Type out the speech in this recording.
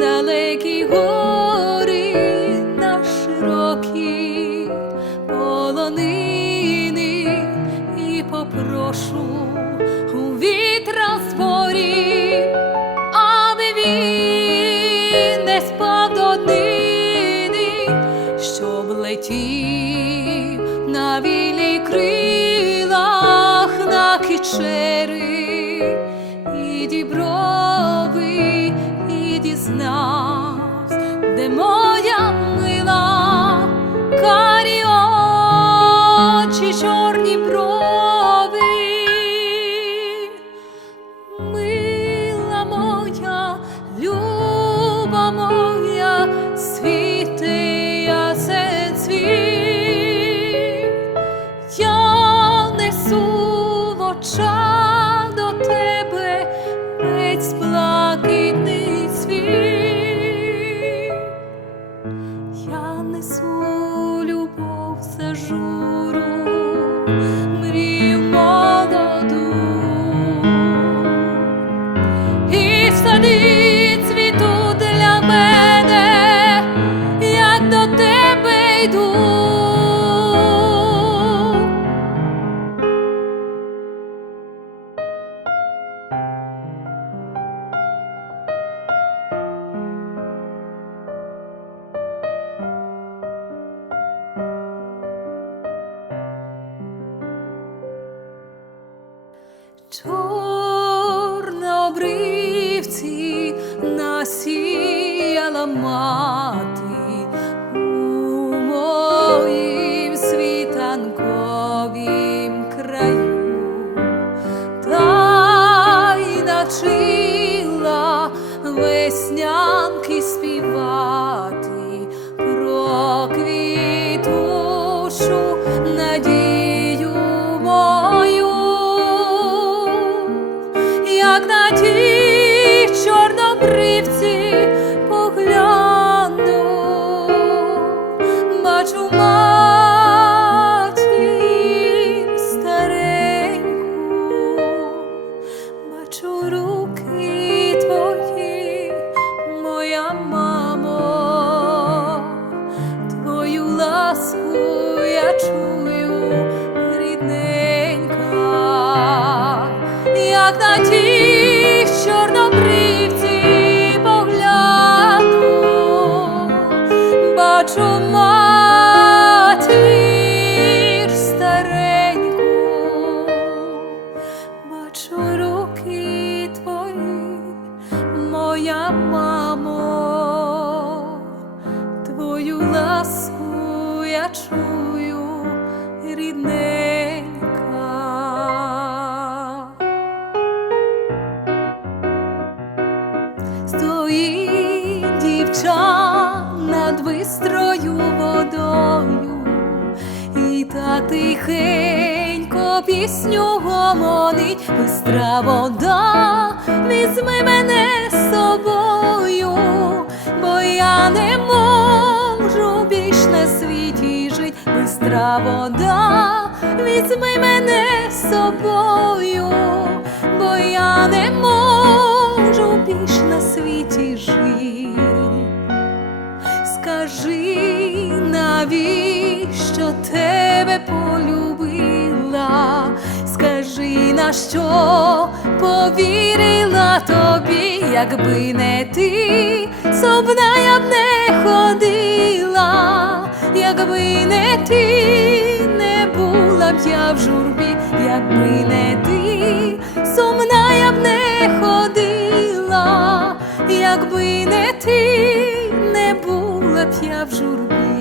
далекі гори на широкі полонини і попрошу у вітра зборі, аби він не спав до днини, щоб летів на вільні крилах на кичери і діброви, і дізнавсь, де моя журу, мрію молоду. І сади Чорнобривці насіяла мати у моїм світанковім краю, та веснянки співати про квітучу надію чорнобривці погляну, бачу матір стареньку, бачу руки твої, моя мамо, твою ласку я чую, рідненька, як на ті бачу матір стареньку, бачу руки твої, моя мамо, твою ласку я чую, рідненька. Стоїть дівча над бистрою водою, і та тихенько пісню гомонить, бистра вода, візьми мене з собою, бо я не можу більш на світі жить, бистра вода, візьми мене з собою, бо я не можу навіщо тебе полюбила? Скажи, на що повірила тобі, якби не ти, собна я б не ходила, якби не ти, не була б я в журбі, якби не ти, сумна я б не ходила, якби не ти, я в журбі.